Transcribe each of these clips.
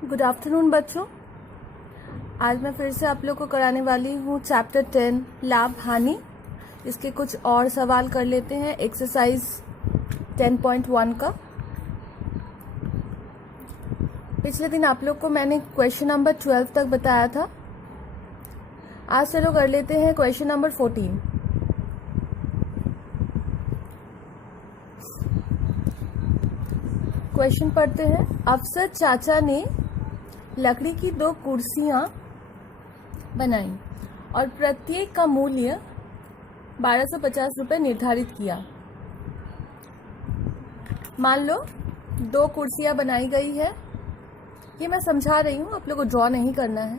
Good afternoon बच्चों। आज मैं फिर से आप लोग को कराने वाली हूँ चैप्टर 10 लाभ हानि। इसके कुछ और सवाल कर लेते हैं एक्सरसाइज 10.1 का। पिछले दिन आप लोग को मैंने क्वेश्चन नंबर 12 तक बताया था। आज चलो कर लेते हैं क्वेश्चन नंबर 14। क्वेश्चन पढ़ते हैं। अफसर चाचा ने लकड़ी की 2 कुर्सियां बनाई और प्रत्येक का मूल्य 1250 रुपये निर्धारित किया। मान लो 2 कुर्सियां बनाई गई है। ये मैं समझा रही हूँ, आप लोग को ड्रॉ नहीं करना है।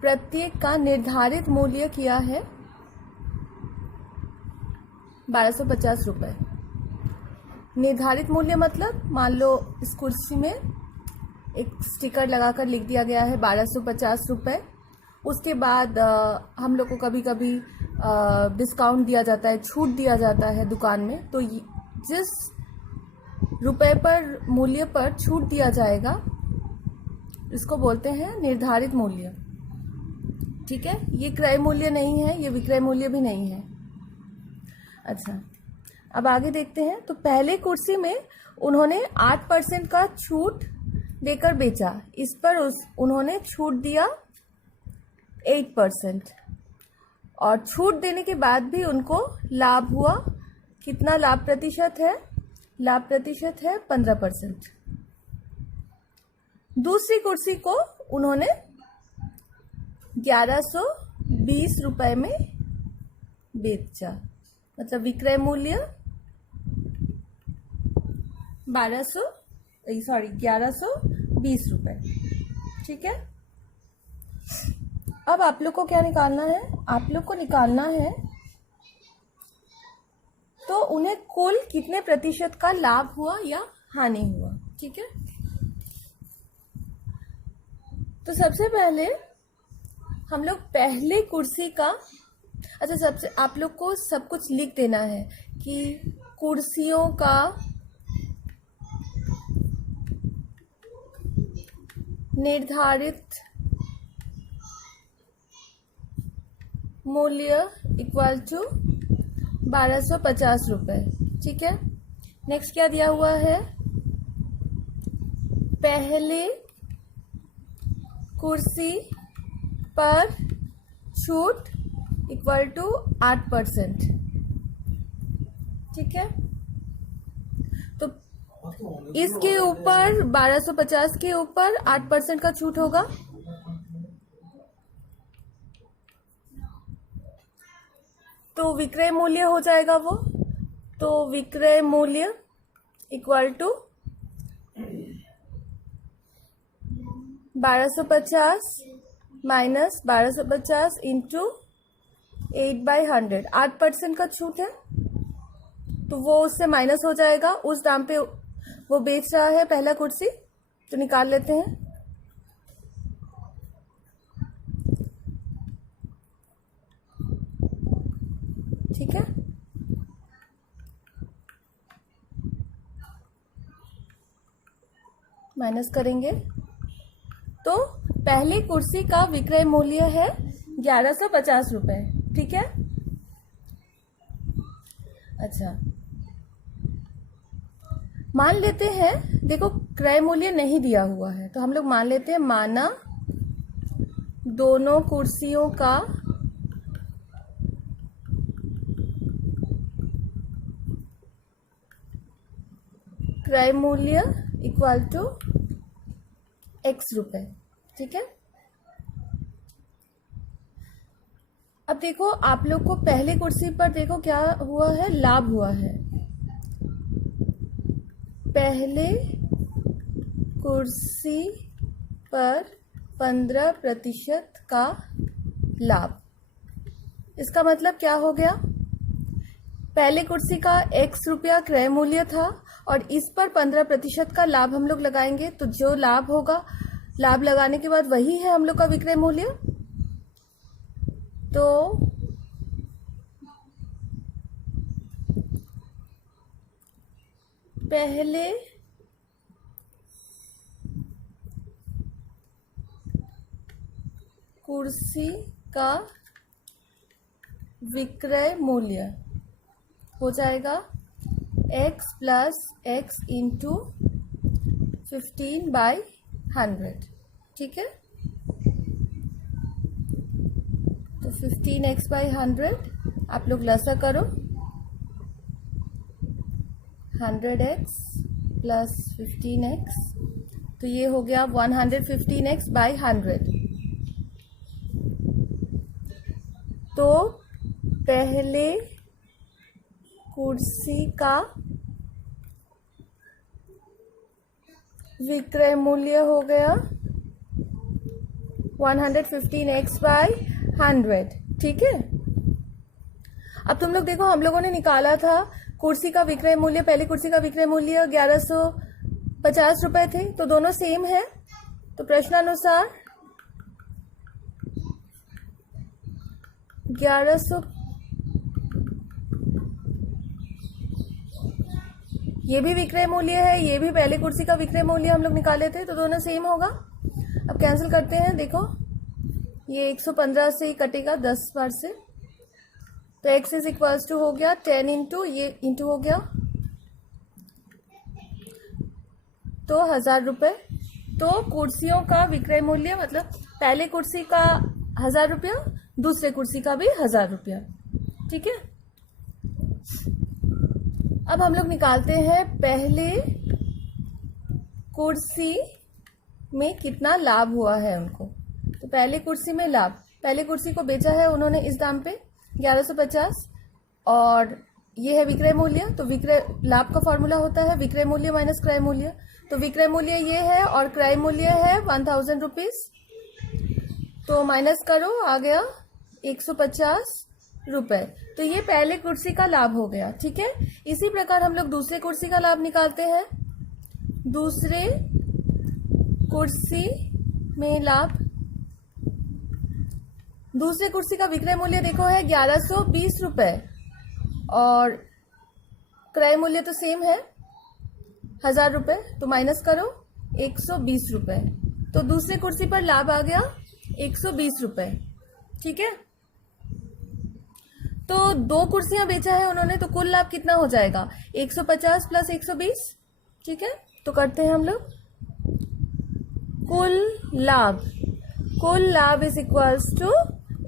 प्रत्येक का निर्धारित मूल्य किया है 1250 रुपये। निर्धारित मूल्य मतलब मान लो इस कुर्सी में एक स्टिकर लगाकर लिख दिया गया है 1250 रुपये। उसके बाद हम लोग को कभी कभी डिस्काउंट दिया जाता है, छूट दिया जाता है दुकान में। तो जिस रुपए पर मूल्य पर छूट दिया जाएगा इसको बोलते हैं निर्धारित मूल्य। ठीक है, ये क्रय मूल्य नहीं है, ये विक्रय मूल्य भी नहीं है। अच्छा, अब आगे देखते हैं। तो पहले कुर्सी में उन्होंने 8% का छूट देकर बेचा। इस पर उन्होंने छूट दिया 8% और छूट देने के बाद भी उनको लाभ हुआ। कितना लाभ प्रतिशत है? लाभ प्रतिशत है 15%। दूसरी कुर्सी को उन्होंने 1120 रुपए में बेचा, मतलब विक्रय मूल्य 1120 रुपए। ठीक है, अब आप लोग को क्या निकालना है? आप लोग को निकालना है तो उन्हें कुल कितने प्रतिशत का लाभ हुआ या हानि हुआ। ठीक है, तो सबसे पहले हम लोग पहले कुर्सी का सबसे आप लोग को सब कुछ लिख देना है कि कुर्सियों का निर्धारित मूल्य इक्वल टू 1250 रुपये। ठीक है, नेक्स्ट क्या दिया हुआ है? पहले कुर्सी पर छूट इक्वल टू 8%। ठीक है, तो इसके ऊपर 1250 के ऊपर 8% का छूट होगा। तो विक्रय मूल्य हो जाएगा वो। तो विक्रय मूल्य इक्वल टू 1250 माइनस 1250 इंटू 8/100। 8% का छूट है तो वो उससे माइनस हो जाएगा। उस दाम पे वो बेच रहा है पहला कुर्सी, तो निकाल लेते हैं। ठीक है, माइनस करेंगे तो पहली कुर्सी का विक्रय मूल्य है 1150 रुपये। ठीक है, अच्छा मान लेते हैं, देखो क्रय मूल्य नहीं दिया हुआ है तो हम लोग मान लेते हैं माना दोनों कुर्सियों का क्रय मूल्य इक्वल टू x रुपए। ठीक है, अब देखो आप लोग को पहले कुर्सी पर देखो क्या हुआ है, लाभ हुआ है। पहले कुर्सी पर 15% का लाभ। इसका मतलब क्या हो गया? पहले कुर्सी का x रुपया क्रय मूल्य था और इस पर 15% का लाभ हम लोग लगाएंगे, तो जो लाभ होगा, लाभ लगाने के बाद वही है हम लोग का विक्रय मूल्य। तो पहले कुर्सी का विक्रय मूल्य हो जाएगा x प्लस एक्स इंटू 15/100। ठीक है, तो 15x/100 आप लोग लसा करो, 100x प्लस 15x, तो ये हो गया 115x/100। तो पहले कुर्सी का विक्रय मूल्य हो गया 115x/100। ठीक है, अब तुम लोग देखो, हम लोगों ने निकाला था कुर्सी का विक्रय मूल्य, पहले कुर्सी का विक्रय मूल्य 1150 रुपए थे, तो दोनों सेम है। तो प्रश्नानुसार 1100, ये भी विक्रय मूल्य है, ये भी पहले कुर्सी का विक्रय मूल्य हम लोग निकाले थे, तो दोनों सेम होगा। अब कैंसिल करते हैं, देखो ये 115 से ही कटेगा 10 बार से, तो x इज इक्वल्स टू हो गया 10 इंटू, ये इंटू हो गया, तो 1000 रुपये। तो कुर्सियों का विक्रय मूल्य मतलब पहले कुर्सी का 1000 रुपया, दूसरे कुर्सी का भी 1000 रुपया। ठीक है, अब हम लोग निकालते हैं पहले कुर्सी में कितना लाभ हुआ है उनको। तो पहले कुर्सी में लाभ, पहले कुर्सी को बेचा है उन्होंने इस दाम पे 1150, और ये है विक्रय मूल्य। तो विक्रय लाभ का फॉर्मूला होता है विक्रय मूल्य माइनस क्रय मूल्य। तो विक्रय मूल्य ये है और क्रय मूल्य है 1000 रुपीज, तो माइनस करो, आ गया 150 रुपए। तो ये पहले कुर्सी का लाभ हो गया। ठीक है, इसी प्रकार हम लोग दूसरे कुर्सी का लाभ निकालते हैं। दूसरे कुर्सी में लाभ, दूसरे कुर्सी का विक्रय मूल्य देखो है 1120 रुपए, और क्रय मूल्य तो सेम है 1000 रुपए, तो माइनस करो 120 रुपए। तो दूसरे कुर्सी पर लाभ आ गया 120 रुपए। ठीक है, तो दो कुर्सियां बेचा है उन्होंने, तो कुल लाभ कितना हो जाएगा 150 प्लस 120। ठीक है, तो करते हैं हम लोग कुल लाभ। कुल लाभ is equals to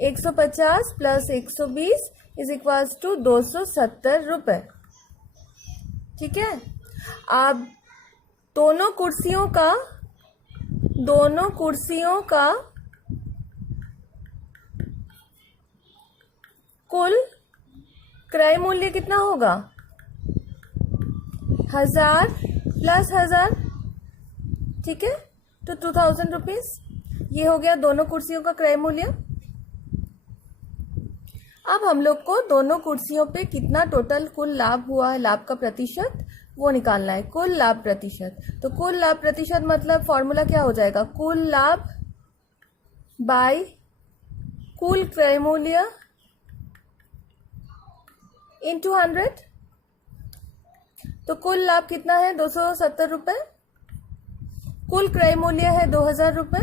150 plus 120 is equals to 270 रुपए। ठीक है, अब दोनों कुर्सियों का कुल क्रय मूल्य कितना होगा 1000 प्लस 1000। ठीक है, तो 2000 रुपीज, ये हो गया दोनों कुर्सियों का क्रय मूल्य। अब हम लोग को दोनों कुर्सियों पे कितना टोटल कुल लाभ हुआ है, लाभ का प्रतिशत, वो निकालना है, कुल लाभ प्रतिशत। तो कुल लाभ प्रतिशत मतलब फॉर्मूला क्या हो जाएगा, कुल लाभ बाय कुल क्रय मूल्य इंटू 100। तो कुल लाभ कितना है 270 रुपए, कुल क्रय मूल्य है 2000 रुपए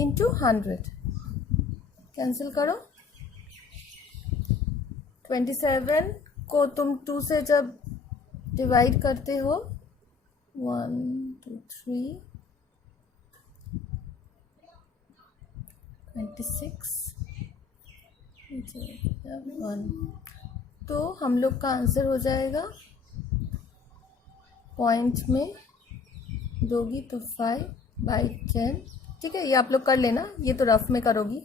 इंटू 100। कैंसिल करो, 27 को तुम 2 से जब डिवाइड करते हो, 1 2 3 26 1, तो हम लोग का आंसर हो जाएगा पॉइंट में दोगी तो 5/10। ठीक है, ये आप लोग कर लेना, ये तो रफ में करोगी।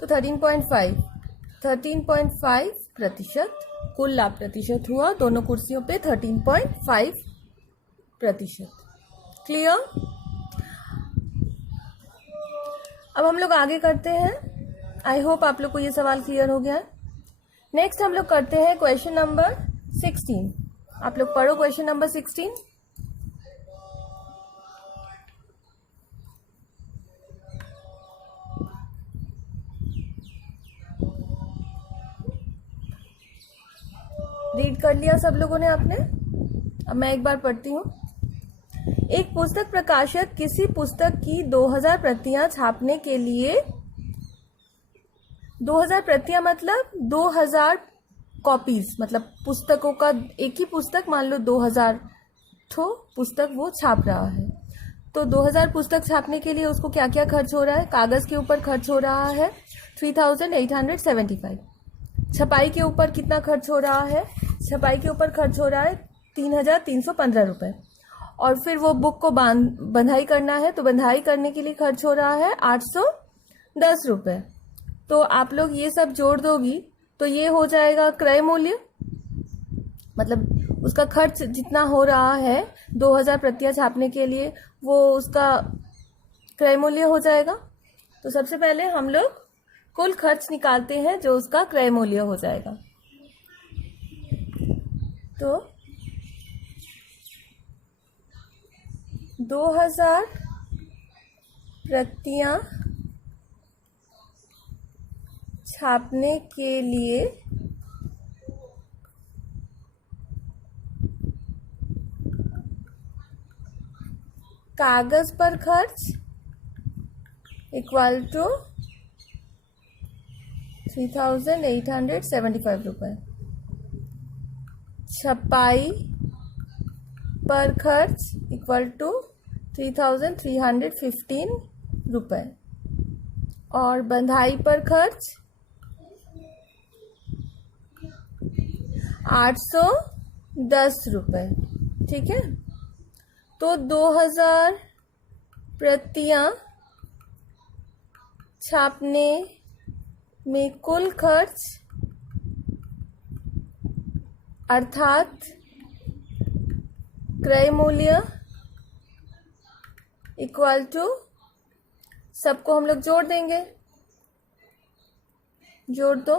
तो 13.5% कुल लाभ प्रतिशत हुआ दोनों कुर्सियों पे 13.5%। क्लियर? अब हम लोग आगे करते हैं। आई होप आप लोग को ये सवाल क्लियर हो गया है। नेक्स्ट हम लोग करते हैं क्वेश्चन नंबर 16। आप लोग पढ़ो क्वेश्चन नंबर 16। रीड कर लिया सब लोगों ने आपने? अब मैं एक बार पढ़ती हूँ। एक पुस्तक प्रकाशक किसी पुस्तक की 2000 प्रतियां छापने के लिए 2000 प्रतियां मतलब 2000 कॉपीज, मतलब पुस्तकों का एक ही पुस्तक मान लो 2000 ठो पुस्तक वो छाप रहा है। तो 2000 पुस्तक छापने के लिए उसको क्या क्या खर्च हो रहा है? कागज़ के ऊपर खर्च हो रहा है 3875। छपाई के ऊपर कितना खर्च हो रहा है? छपाई के ऊपर खर्च हो रहा है 3315 रुपये। और फिर वो बुक को बंधाई करना है, तो बंधाई करने के लिए खर्च हो रहा है 810 रुपये। तो आप लोग ये सब जोड़ दोगी तो ये हो जाएगा क्रय मूल्य, मतलब उसका खर्च जितना हो रहा है 2000 प्रतियां छापने के लिए, वो उसका क्रय मूल्य हो जाएगा। तो सबसे पहले हम लोग कुल खर्च निकालते हैं जो उसका क्रय मूल्य हो जाएगा। तो 2000 प्रतियां छापने के लिए कागज पर खर्च इक्वल टू 3875 रुपये। छपाई पर खर्च इक्वल टू 3315 रुपये। और बंधाई पर खर्च 810 रुपये। ठीक है, तो 2000 प्रतियां छापने में कुल खर्च अर्थात क्रय मूल्य इक्वल टू, सबको हम लोग जोड़ देंगे, जोड़ दो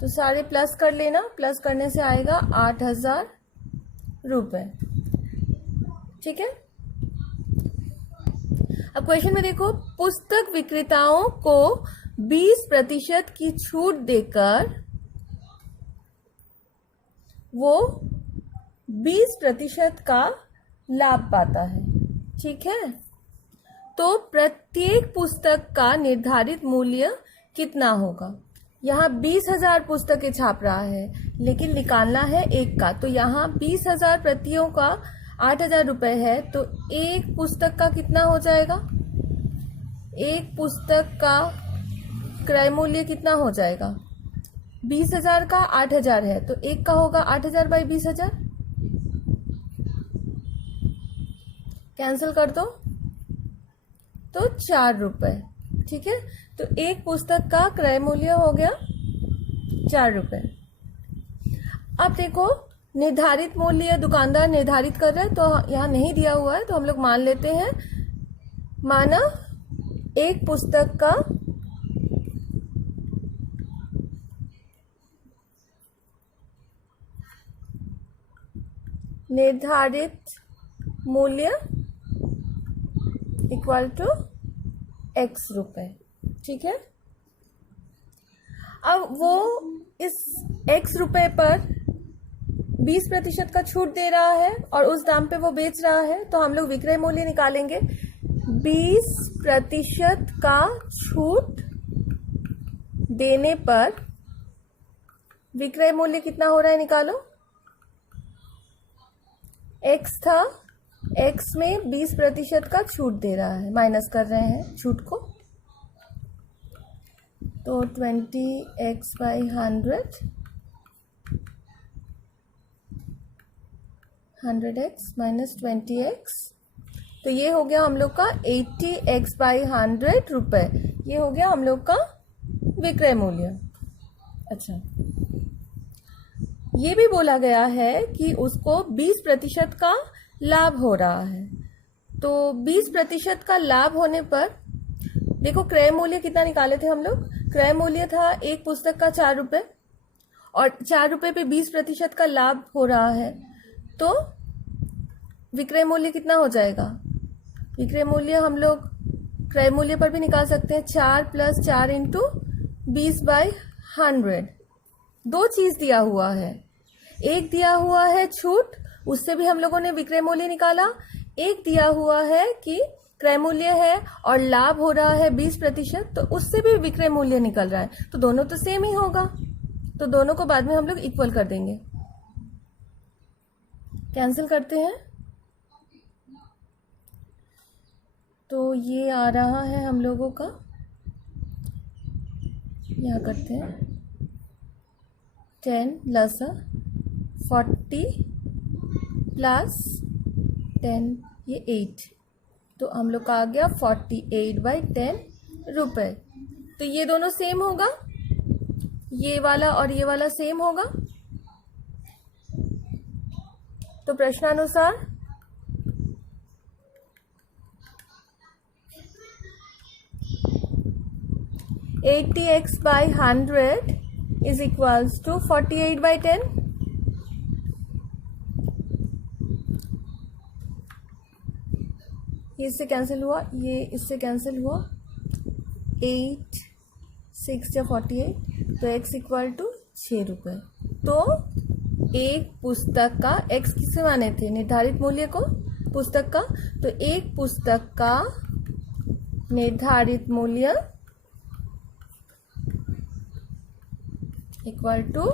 तो सारे प्लस कर लेना, प्लस करने से आएगा 8000 रुपये। ठीक है, अब क्वेश्चन में देखो, पुस्तक विक्रेताओं को 20% की छूट देकर वो 20% का लाभ पाता है। ठीक है, तो प्रत्येक पुस्तक का निर्धारित मूल्य कितना होगा? यहाँ 20,000 पुस्तकें छाप रहा है लेकिन निकालना है एक का, तो यहाँ 20,000 प्रतियों का 8,000 रुपये है, तो एक पुस्तक का कितना हो जाएगा? एक पुस्तक का क्रय मूल्य कितना हो जाएगा? 20,000 का 8,000 है, तो एक का होगा 8,000 बाई 20,000, कैंसिल कर दो तो 4 रुपये। ठीक है, तो एक पुस्तक का क्रय मूल्य हो गया 4 रुपये। अब देखो, निर्धारित मूल्य दुकानदार निर्धारित कर रहा है, तो यहाँ नहीं दिया हुआ है, तो हम लोग मान लेते हैं, माना एक पुस्तक का निर्धारित मूल्य इक्वल टू x रुपए। ठीक है, अब वो इस x रुपए पर 20% का छूट दे रहा है और उस दाम पे वो बेच रहा है, तो हम लोग विक्रय मूल्य निकालेंगे। 20% का छूट देने पर विक्रय मूल्य कितना हो रहा है, निकालो। x था, x में 20% का छूट दे रहा है, माइनस कर रहे हैं छूट को, तो 20x by 100x minus 20x, तो ये हो गया हम लोग का 80x बाई 100 रुपये। ये हो गया हम लोग का विक्रय मूल्य। अच्छा, ये भी बोला गया है कि उसको 20% का लाभ हो रहा है, तो 20% का लाभ होने पर देखो क्रय मूल्य कितना निकाले थे हम लोग? क्रय मूल्य था एक पुस्तक का 4 रुपये, और 4 रुपये पे 20% का लाभ हो रहा है, तो विक्रय मूल्य कितना हो जाएगा? विक्रय मूल्य हम लोग क्रय मूल्य पर भी निकाल सकते हैं, 4 + 4 इंटू 20 बाई 100। दो चीज दिया हुआ है, एक दिया हुआ है छूट, उससे भी हम लोगों ने विक्रय मूल्य निकाला, एक दिया हुआ है कि क्रय मूल्य है और लाभ हो रहा है 20%, तो उससे भी विक्रय मूल्य निकल रहा है, तो दोनों तो सेम ही होगा, तो दोनों को बाद में हम लोग इक्वल कर देंगे। कैंसिल करते हैं तो ये आ रहा है हम लोगों का, यहाँ करते हैं 10 + 40 प्लस 10, ये 8, तो हम लोग का आ गया 48/10 रुपये। तो ये दोनों सेम होगा, ये वाला और ये वाला सेम होगा। तो प्रश्नानुसार (80x/100) इज इक्वल्स टू 48/10। ये इससे कैंसिल हुआ, ये इससे कैंसिल हुआ, 8 6 या 48, तो x इक्वल टू 6 रुपये। तो एक पुस्तक का x किसे माने थे, निर्धारित मूल्य को, पुस्तक का, तो एक पुस्तक का निर्धारित मूल्य इक्वल टू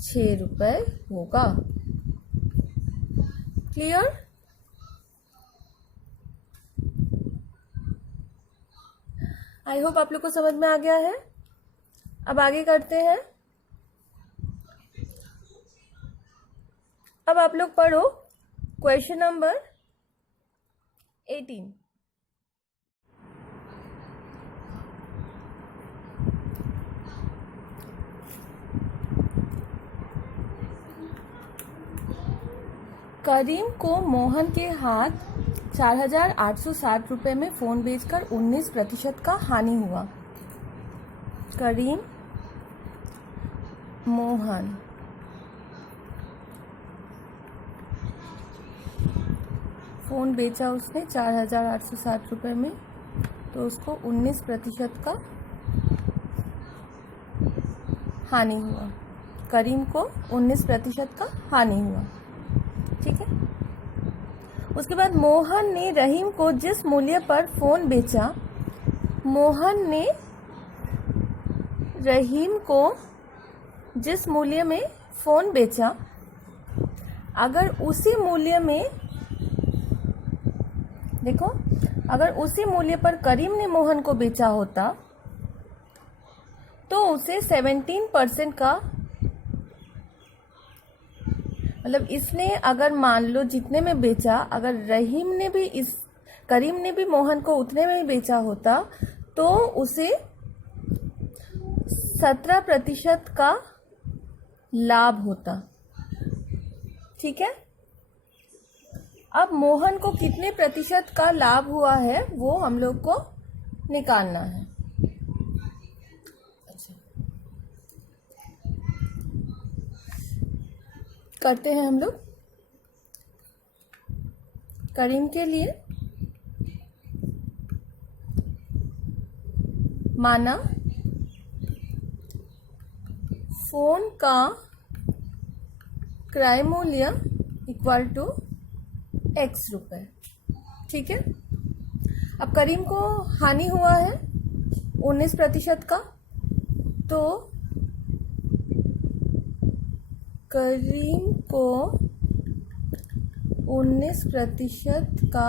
6 रुपये होगा। क्लियर? आई होप आप लोग को समझ में आ गया है। अब आगे करते हैं। अब आप लोग पढ़ो क्वेश्चन नंबर 18। करीम को मोहन के हाथ 4,860 रुपये में फ़ोन बेचकर 19% का हानि हुआ। करीम, मोहन, फ़ोन बेचा उसने 4,860 रुपये में, तो उसको 19% का हानि हुआ। करीम को 19% का हानि हुआ, ठीक है। उसके बाद मोहन ने रहीम को जिस मूल्य पर फ़ोन बेचा, मोहन ने रहीम को जिस मूल्य में फ़ोन बेचा, अगर उसी मूल्य में, देखो, अगर उसी मूल्य पर करीम ने मोहन को बेचा होता तो उसे 17% का, मतलब इसने अगर मान लो जितने में बेचा, अगर रहीम ने भी करीम ने भी मोहन को उतने में बेचा होता तो उसे 17% का लाभ होता, ठीक है। अब मोहन को कितने प्रतिशत का लाभ हुआ है वो हम लोग को निकालना है। अच्छा, करते हैं हम लोग। करीम के लिए माना फोन का क्रय मूल्य इक्वल टू x रुपये, ठीक है। अब करीम को हानि हुआ है 19% का, तो करीम को 19% का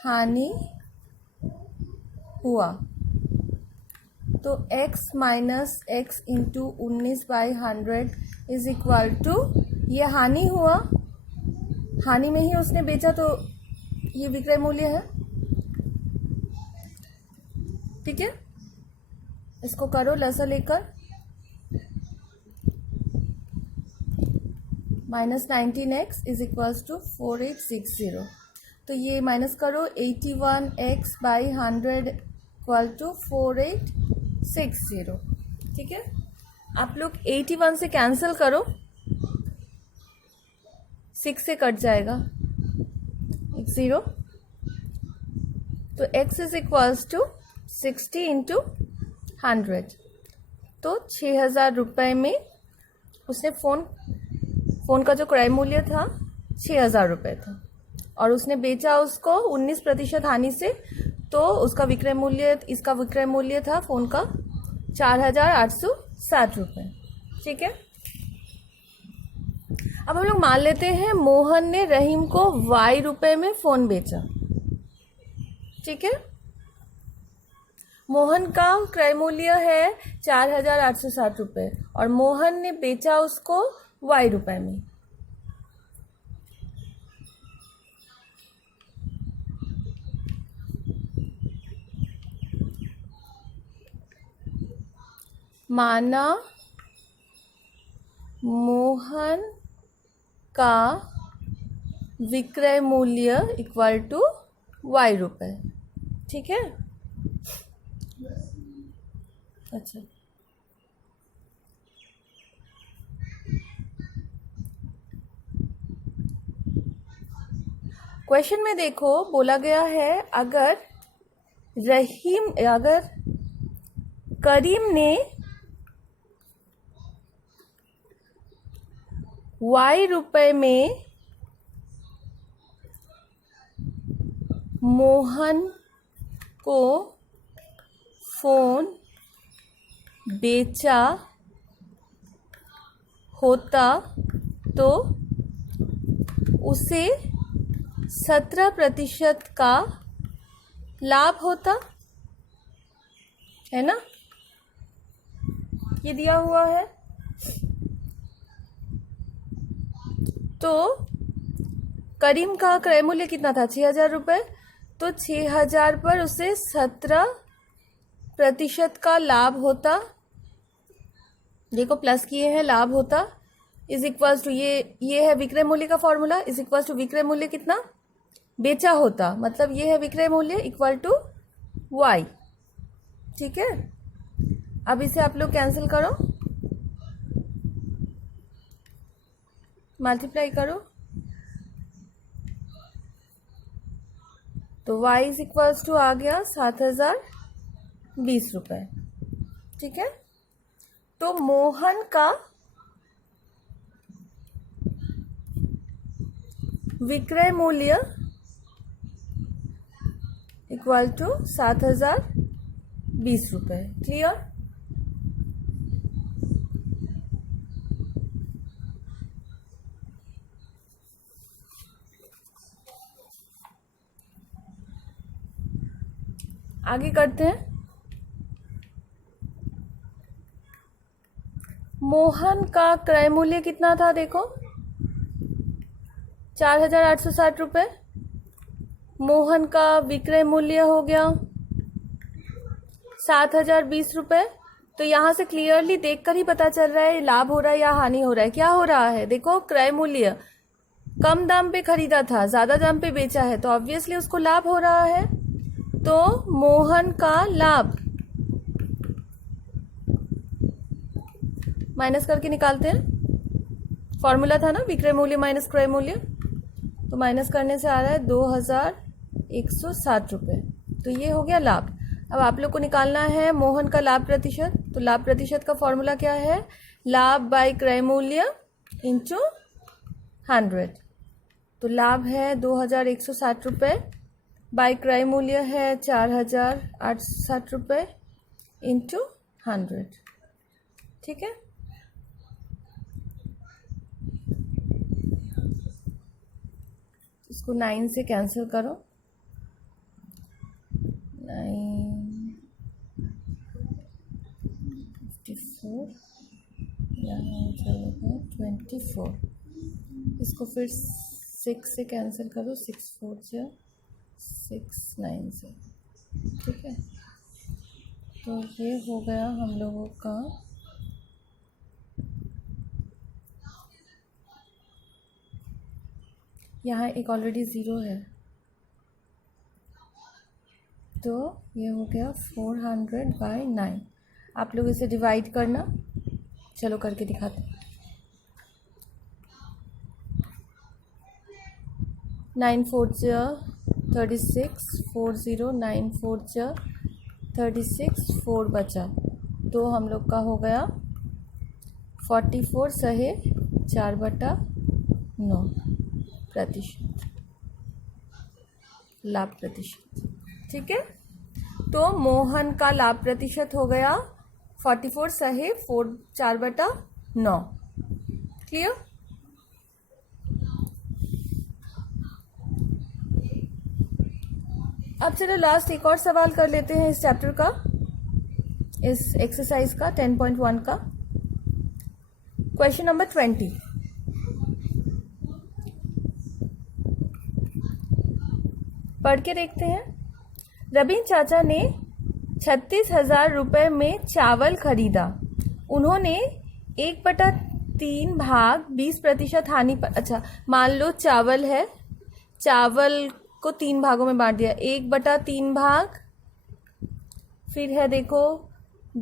हानि हुआ, तो x minus x into 19/100 is equal to, ये हानि हुआ, हानि में ही उसने बेचा तो ये विक्रय मूल्य है, ठीक है। इसको करो लसा लेकर, -19x इज इक्वल्स टू 4860, तो ये माइनस करो 81x/100 इक्वल टू 4860, ठीक है। आप लोग 81 से कैंसिल करो, 6 से कट जाएगा, 0, तो x is equals to 60 into 100, तो 6,000 रुपये में उसने फ़ोन का जो क्रय मूल्य था 6,000 रुपये था, और उसने बेचा उसको 19% हानि से, तो उसका विक्रय मूल्य, इसका विक्रय मूल्य था फ़ोन का 4,860 रुपये। ठीक है, अब हम लोग मान लेते हैं मोहन ने रहीम को Y रुपए में फ़ोन बेचा। ठीक है, मोहन का क्रय मूल्य है 4,860 रुपये और मोहन ने बेचा उसको Y रुपए में। माना मोहन का विक्रय मूल्य इक्वल टू Y रुपए। ठीक है, अच्छा, क्वेश्चन में देखो बोला गया है अगर करीम ने Y रुपए में मोहन को फोन बेचा होता तो उसे 17% का लाभ होता, है ना, ये दिया हुआ है। तो करीम का क्रय मूल्य कितना था, 6,000 रुपये, तो 6,000 पर उसे 17% का लाभ होता। देखो प्लस किए हैं, लाभ होता इज इक्वल्स टू ये है विक्रय मूल्य का फॉर्मूला, इज इक्वल्स टू विक्रय मूल्य कितना बेचा होता, मतलब ये है विक्रय मूल्य इक्वल टू Y। ठीक है, अब इसे आप लोग कैंसिल करो, मल्टीप्लाई करो, तो Y इज इक्वल्स टू आ गया 7,020 रुपये। ठीक है, तो मोहन का विक्रय मूल्य इक्वल टू 7,020 रुपये। क्लियर, आगे करते हैं। मोहन का क्रय मूल्य कितना था, देखो 4,860 रुपये। मोहन का विक्रय मूल्य हो गया 7,020 रुपये। तो यहाँ से क्लियरली देखकर ही पता चल रहा है लाभ हो रहा है या हानि हो रहा है। क्या हो रहा है, देखो क्रय मूल्य कम दाम पे खरीदा था, ज़्यादा दाम पे बेचा है, तो ऑब्वियसली उसको लाभ हो रहा है। तो मोहन का लाभ माइनस करके निकालते हैं, फॉर्मूला था ना विक्रय मूल्य माइनस क्रय मूल्य, तो माइनस करने से आ रहा है 2,160 रुपये। तो ये हो गया लाभ। अब आप लोग को निकालना है मोहन का लाभ प्रतिशत। तो लाभ प्रतिशत का फॉर्मूला क्या है, लाभ बाय क्रय मूल्य इंटू 100। तो लाभ है 2,160 रुपये बाय क्रय मूल्य है 4,860 रुपये इंटू 100। ठीक है, इसको 9 से कैंसिल करो, 954 यहाँ जाएगा 24। इसको फिर 6 से कैंसिल करो, 6 4 जा 6 9 से। ठीक है, तो ये हो गया हम लोगों का यहाँ एक ऑलरेडी 0 है, तो ये हो गया 400/9। आप लोग इसे डिवाइड करना, चलो करके दिखाते हैं। 9 4 जा 36, 4 0 9 4 जा 36, 4 बचा, तो हम लोग का हो गया 44 सहे 4/9%। लाभ प्रतिशत। ठीक है, तो मोहन का लाभ प्रतिशत हो गया 44 सही 4/9। क्लियर। अब चलो लास्ट एक और सवाल कर लेते हैं इस चैप्टर का, इस एक्सरसाइज का 10.1 का। Question number 20। पढ़ के देखते हैं। रबीन चाचा ने 36,000 रुपये में चावल खरीदा। उन्होंने 1/3 भाग 20% हानि पर, अच्छा मान लो चावल है, चावल को 3 भागों में बांट दिया, 1/3 भाग, फिर है देखो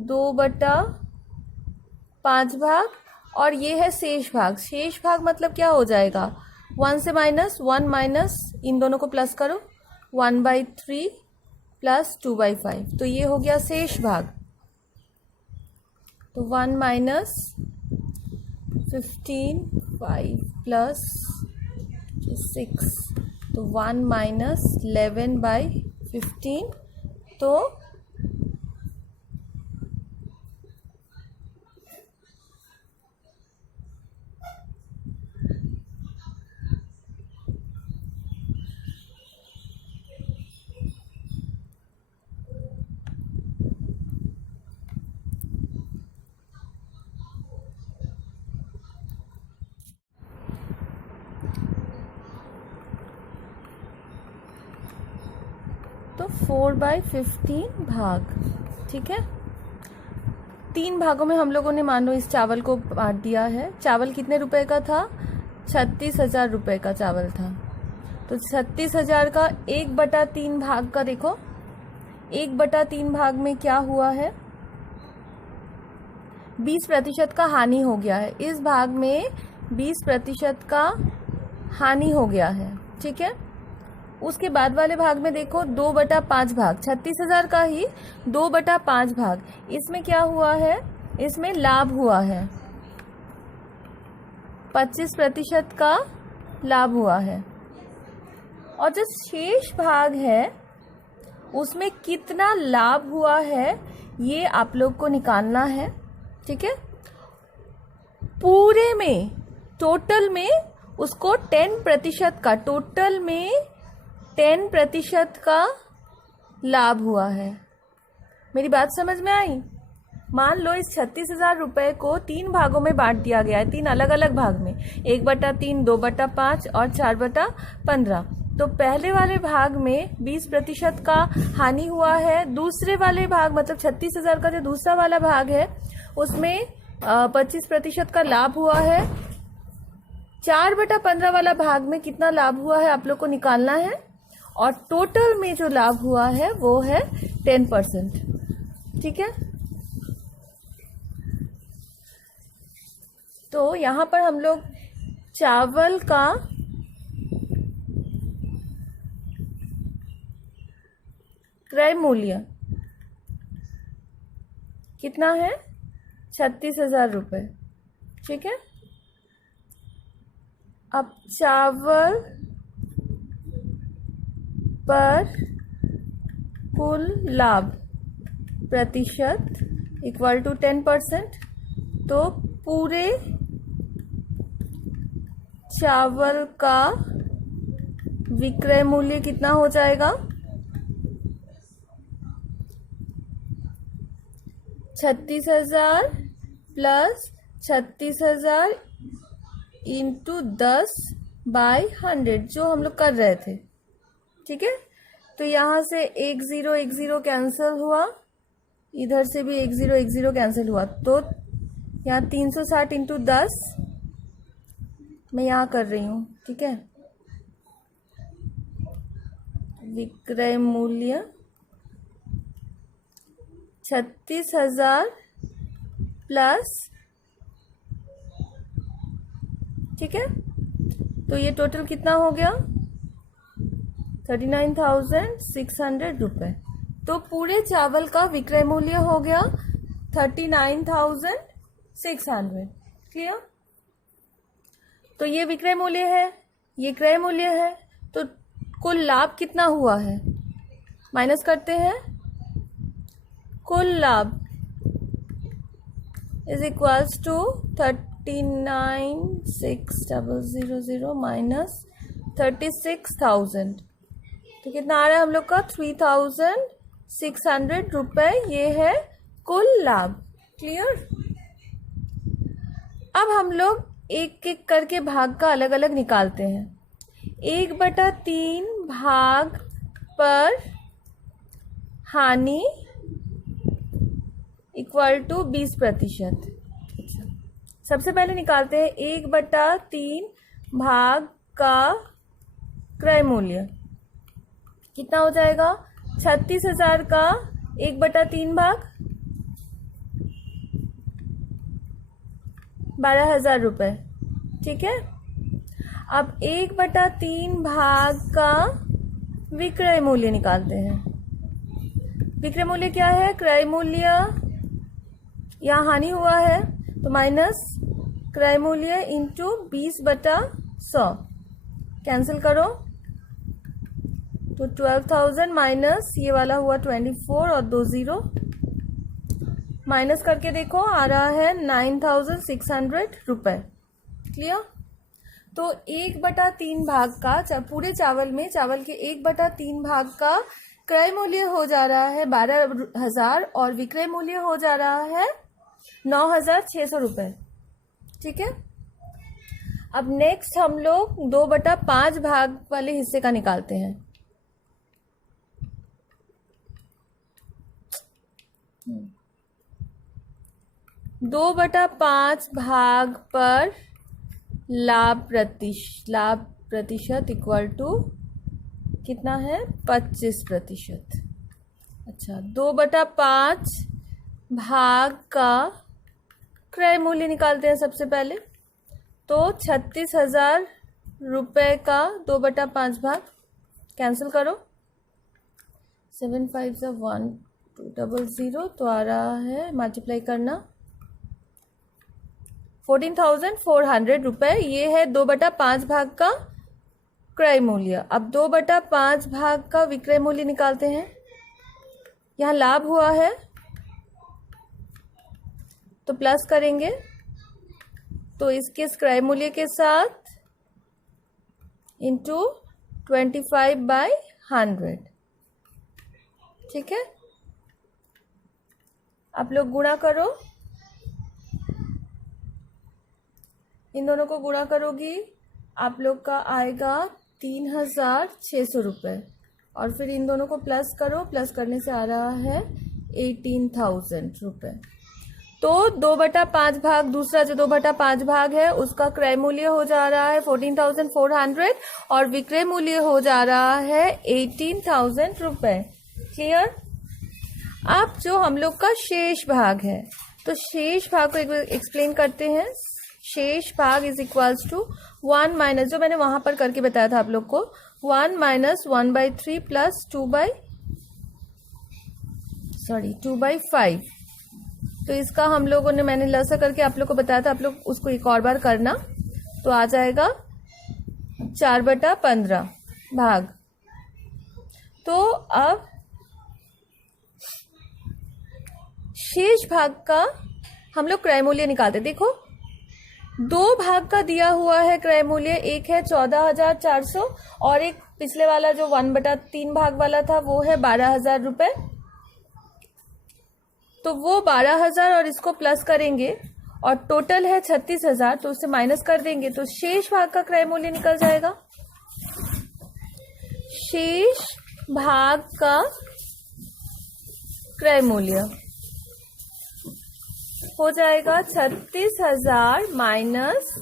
2/5 भाग, और ये है शेष भाग। शेष भाग मतलब क्या हो जाएगा, 1 से माइनस, 1 माइनस, इन दोनों को प्लस करो, 1/3 प्लस 2/5, तो ये हो गया शेष भाग। तो 1 माइनस 15, 5 प्लस 6, तो 1 माइनस 11/15, तो तो 4/15 भाग। ठीक है, 3 भागों में हम लोगों ने मान लो इस चावल को बांट दिया है। चावल कितने रुपए का था, 36,000 रुपये का चावल था। तो 36,000 का 1/3 भाग का देखो, 1/3 भाग में क्या हुआ है, 20% का हानि हो गया है। इस भाग में 20% का हानि हो गया है। ठीक है, उसके बाद वाले भाग में देखो 2/5 भाग, 36,000 का ही 2/5 भाग, इसमें क्या हुआ है, इसमें लाभ हुआ है, 25% का लाभ हुआ है। और जो शेष भाग है उसमें कितना लाभ हुआ है ये आप लोग को निकालना है। ठीक है, पूरे में टोटल में उसको 10% का, टोटल में 10% का लाभ हुआ है। मेरी बात समझ में आई। मान लो इस 36,000 रुपये को 3 भागों में बांट दिया गया है, 3 अलग अलग भाग में, 1/3, 2/5 और 4/15। तो पहले वाले भाग में 20% का हानि हुआ है, दूसरे वाले भाग मतलब 36,000 का जो दूसरा वाला भाग है उसमें 25% का लाभ हुआ है। 4/15 वाला भाग में कितना लाभ हुआ है आप लोग को निकालना है, और टोटल में जो लाभ हुआ है वो है 10%। ठीक है, तो यहाँ पर हम लोग चावल का क्रय मूल्य कितना है, 36,000 रुपये। ठीक है, अब चावल पर कुल लाभ प्रतिशत इक्वल टू 10%। तो पूरे चावल का विक्रय मूल्य कितना हो जाएगा, 36,000 प्लस 36,000 इंटू 10/100 जो हम लोग कर रहे थे। ठीक है, तो यहाँ से 1 0 कैंसिल हुआ, इधर से भी 1 0 कैंसिल हुआ, तो यहाँ 360 इंटू 10 मैं यहाँ कर रही हूँ। ठीक है, विक्रय मूल्य 36,000 प्लस, ठीक है, तो ये टोटल कितना हो गया, 39,600 रुपये। तो पूरे चावल का विक्रय मूल्य हो गया 39,600। क्लियर। तो ये विक्रय मूल्य है, ये क्रय मूल्य है, तो कुल लाभ कितना हुआ है, माइनस करते हैं। कुल लाभ इज इक्वल्स टू 39,600 माइनस 36,000, तो कितना आ रहा है हम लोग का 3,600 रुपये। ये है कुल लाभ। क्लियर। अब हम लोग एक एक करके भाग का अलग अलग निकालते हैं। 1/3 भाग पर हानि इक्वल टू 20%। सबसे पहले निकालते हैं 1/3 भाग का क्रय मूल्य कितना हो जाएगा। 36,000 का 1/3 भाग 12,000 रुपये। ठीक है। अब 1/3 भाग का विक्रय मूल्य निकालते हैं। विक्रय मूल्य क्या है, क्रय मूल्य, यहाँ हानि हुआ है तो माइनस क्रय मूल्य इंटू 20/100, कैंसिल करो तो 12,000 माइनस ये वाला हुआ 24 और 2 0, माइनस करके देखो आ रहा है 9,600 रुपये। क्लियर। तो 1/3 भाग का पूरे चावल में चावल के 1/3 भाग का क्रय मूल्य हो जा रहा है 12,000 और विक्रय मूल्य हो जा रहा है 9,600 रुपये। ठीक है। अब नेक्स्ट हम लोग 2/5 भाग वाले हिस्से का निकालते हैं। दो बटा 5 भाग पर लाभ प्रतिशत इक्वल टू कितना है 25%। अच्छा, 2/5 भाग का क्रय मूल्य निकालते हैं सबसे पहले। तो 36,000 रुपये का 2/5 भाग, कैंसिल करो 7 5 1200, तो आ रहा है मल्टीप्लाई करना 14,400 रुपये। ये है 2/5 भाग का क्रय मूल्य। अब 2/5 भाग का विक्रय मूल्य निकालते हैं। यहाँ लाभ हुआ है तो प्लस करेंगे, तो इसके क्रय मूल्य के साथ इंटू 25/100। ठीक है। आप लोग गुणा करो, इन दोनों को गुणा करोगी आप लोग का आएगा 3,600 रुपये, और फिर इन दोनों को प्लस करो, प्लस करने से आ रहा है 18,000 रुपये। तो 2/5 भाग, दूसरा जो 2/5 भाग है उसका क्रय मूल्य हो जा रहा है 14,400 और विक्रय मूल्य हो जा रहा है 18,000 रुपये। क्लियर। अब जो हम लोग का शेष भाग है, तो शेष भाग को एक एक्सप्लेन करते हैं। शेष भाग इज इक्वल्स टू 1 माइनस, जो मैंने वहां पर करके बताया था आप लोग को, 1 माइनस 1/3 प्लस 2/5। तो इसका हम लोगों ने, मैंने लसा करके आप लोग को बताया था, आप लोग उसको एक और बार करना, तो आ जाएगा 4/15 भाग। तो अब शेष भाग का हम लोग क्रय मूल्य निकालते। देखो 2 भाग का दिया हुआ है क्रय मूल्य, एक है 14,400 और एक पिछले वाला जो 1/3 भाग वाला था वो है 12,000 रुपये। तो वो 12,000 और इसको प्लस करेंगे और टोटल है 36,000, तो उससे माइनस कर देंगे तो शेष भाग का क्रय मूल्य निकल जाएगा। शेष भाग का क्रय मूल्य हो जाएगा 36,000 माइनस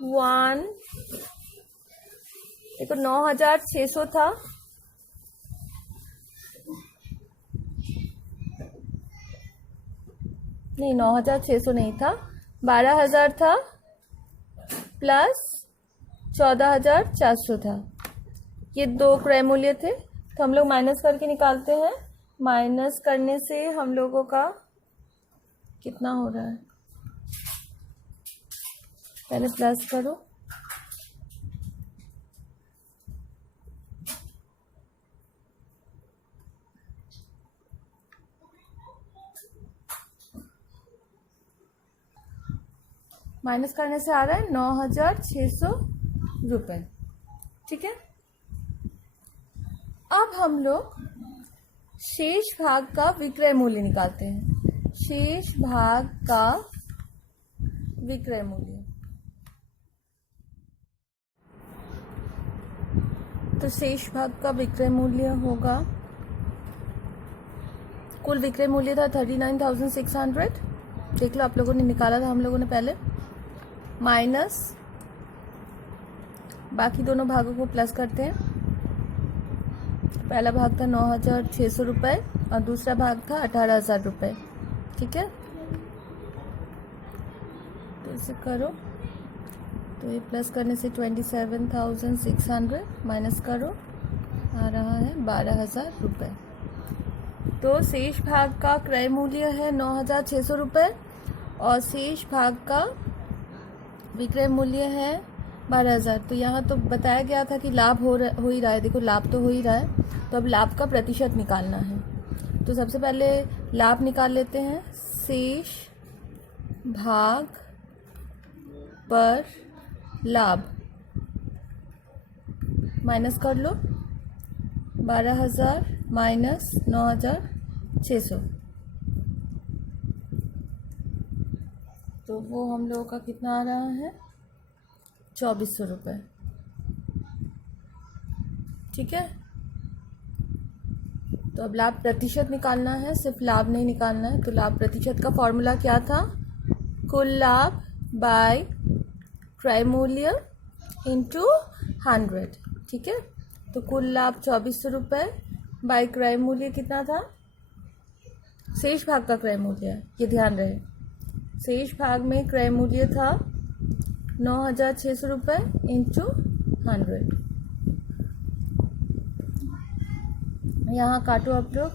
1, देखो 9,600 था, नहीं 9,600 नहीं था, 12,000 था प्लस 14,400 था। ये 2 क्रय मूल्य थे, तो हम लोग माइनस करके निकालते हैं। माइनस करने से हम लोगों का कितना हो रहा है, पहले प्लस करो, माइनस करने से आ रहा है 9,600 रुपये। ठीक है, अब हम लोग शेष भाग का विक्रय मूल्य निकालते हैं। शेष भाग का विक्रय मूल्य, तो शेष भाग का विक्रय मूल्य होगा, कुल विक्रय मूल्य था 39,600, देख लो आप लोगों ने निकाला था हम लोगों ने पहले, माइनस बाकी दोनों भागों को प्लस करते हैं। पहला भाग था 9,600 रुपये और दूसरा भाग था 18,000 रुपये। ठीक है, तो इसे करो, तो ये प्लस करने से 27,600 माइनस करो, आ रहा है 12,000 रुपये। तो शेष भाग का क्रय मूल्य है 9,600 रुपये और शेष भाग का विक्रय मूल्य है 12,000। तो यहाँ तो बताया गया था कि लाभ हो ही रहा है, देखो लाभ तो हो ही रहा है, तो अब लाभ का प्रतिशत निकालना है। तो सबसे पहले लाभ निकाल लेते हैं, शेष भाग पर लाभ माइनस कर लो, 12,000 माइनस 9,600, तो वो हम लोगों का कितना आ रहा है 2,400 रुपये। ठीक है, तो अब लाभ प्रतिशत निकालना है, सिर्फ लाभ नहीं निकालना है। तो लाभ प्रतिशत का फॉर्मूला क्या था, कुल लाभ बाय क्रय मूल्य इंटू 100। ठीक है, तो कुल लाभ 2,400 रुपये बाय क्रय मूल्य कितना था, शेष भाग का क्रय मूल्य है, ये ध्यान रहे, शेष भाग में क्रय मूल्य था 9,600 रुपये इंटू 100। यहाँ काटो आप लोग,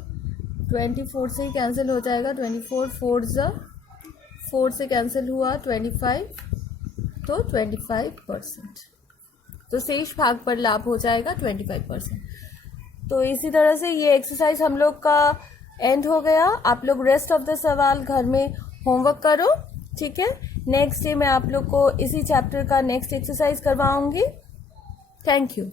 24 से ही कैंसिल हो जाएगा, 24 4 से कैंसिल हुआ 25, तो 25%, तो शेष भाग पर लाभ हो जाएगा 25%। तो इसी तरह से ये एक्सरसाइज हम लोग का एंड हो गया। आप लोग रेस्ट ऑफ द सवाल घर में होमवर्क करो। ठीक है, नेक्स्ट डे मैं आप लोग को इसी चैप्टर का नेक्स्ट एक्सरसाइज करवाऊंगी। Thank you.